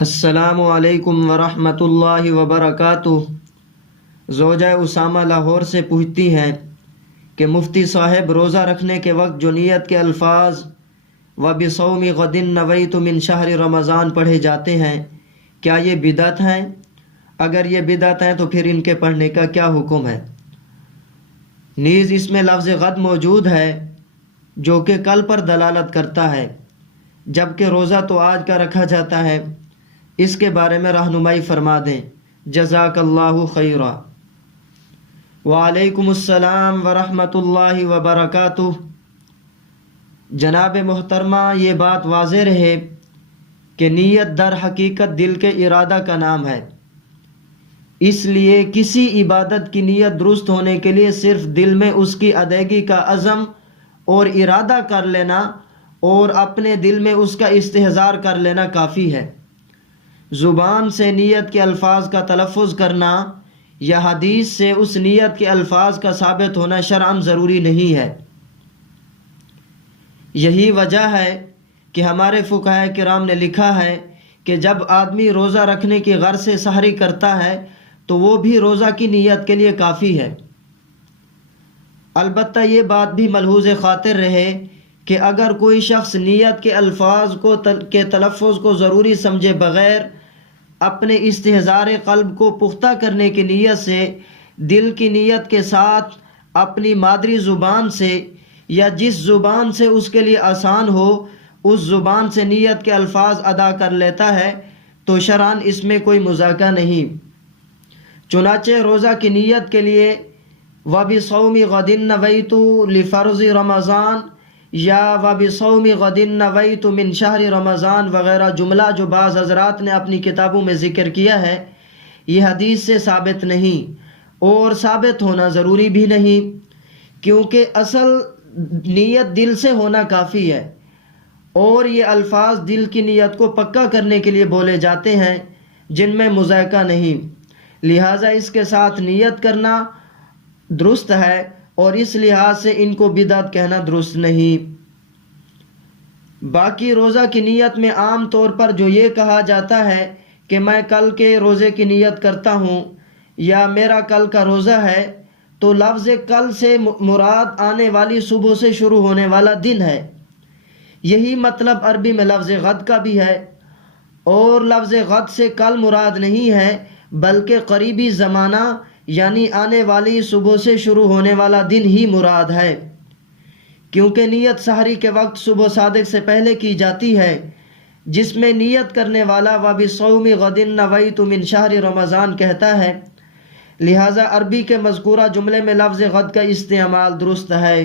السلام علیکم ورحمۃ اللہ وبرکاتہ۔ زوجہ اسامہ لاہور سے پوچھتی ہیں کہ مفتی صاحب روزہ رکھنے کے وقت جو نیت کے الفاظ وَبِصَوْمِ غَدٍ نَوَيْتُ مِنْ شَهْرِ رمضان پڑھے جاتے ہیں، کیا یہ بدعت ہیں؟ اگر یہ بدعت ہیں تو پھر ان کے پڑھنے کا کیا حکم ہے؟ نیز اس میں لفظ غد موجود ہے جو کہ کل پر دلالت کرتا ہے، جبکہ روزہ تو آج کا رکھا جاتا ہے۔ اس کے بارے میں رہنمائی فرما دیں، جزاک اللہ خیرا۔ وعلیکم السلام ورحمۃ اللہ وبرکاتہ۔ جناب محترمہ، یہ بات واضح رہے کہ نیت در حقیقت دل کے ارادہ کا نام ہے، اس لیے کسی عبادت کی نیت درست ہونے کے لیے صرف دل میں اس کی ادائیگی کا عزم اور ارادہ کر لینا اور اپنے دل میں اس کا استحضار کر لینا کافی ہے۔ زبان سے نیت کے الفاظ کا تلفظ کرنا یا حدیث سے اس نیت کے الفاظ کا ثابت ہونا شرعاً ضروری نہیں ہے۔ یہی وجہ ہے کہ ہمارے فقہاء کرام نے لکھا ہے کہ جب آدمی روزہ رکھنے کی غرض سے سحری کرتا ہے تو وہ بھی روزہ کی نیت کے لیے کافی ہے۔ البتہ یہ بات بھی ملحوظ خاطر رہے کہ اگر کوئی شخص نیت کے الفاظ کے تلفظ کو ضروری سمجھے بغیر اپنے استحضار قلب کو پختہ کرنے کی نیت سے دل کی نیت کے ساتھ اپنی مادری زبان سے یا جس زبان سے اس کے لیے آسان ہو اس زبان سے نیت کے الفاظ ادا کر لیتا ہے تو شرعاً اس میں کوئی مذاکرہ نہیں۔ چنانچہ روزہ کی نیت کے لیے وَبِصَوْمِ غَدٍ نَوَيْتُ لِفَرْضِ رمضان یا وَبِصَوْمِ غَدٍ نَوَيْتُ مِنْ شَهْرِ رمضان وغیرہ جملہ جو بعض حضرات نے اپنی کتابوں میں ذکر کیا ہے، یہ حدیث سے ثابت نہیں اور ثابت ہونا ضروری بھی نہیں، کیونکہ اصل نیت دل سے ہونا کافی ہے اور یہ الفاظ دل کی نیت کو پکا کرنے کے لیے بولے جاتے ہیں جن میں مذائقہ نہیں، لہٰذا اس کے ساتھ نیت کرنا درست ہے اور اس لحاظ سے ان کو بدعت کہنا درست نہیں۔ باقی روزہ کی نیت میں عام طور پر جو یہ کہا جاتا ہے کہ میں کل کے روزے کی نیت کرتا ہوں یا میرا کل کا روزہ ہے، تو لفظ کل سے مراد آنے والی صبح سے شروع ہونے والا دن ہے۔ یہی مطلب عربی میں لفظ غد کا بھی ہے، اور لفظ غد سے کل مراد نہیں ہے بلکہ قریبی زمانہ یعنی آنے والی صبح سے شروع ہونے والا دن ہی مراد ہے، کیونکہ نیت سحری کے وقت صبح صادق سے پہلے کی جاتی ہے، جس میں نیت کرنے والا وَبِصَوْمِ غَدٍ نَوَيْتُ مِنْ شَهْرِ رمضان کہتا ہے، لہٰذا عربی کے مذکورہ جملے میں لفظ غد کا استعمال درست ہے۔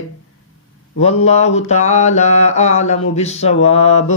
واللہ تعالی اعلم بالصواب۔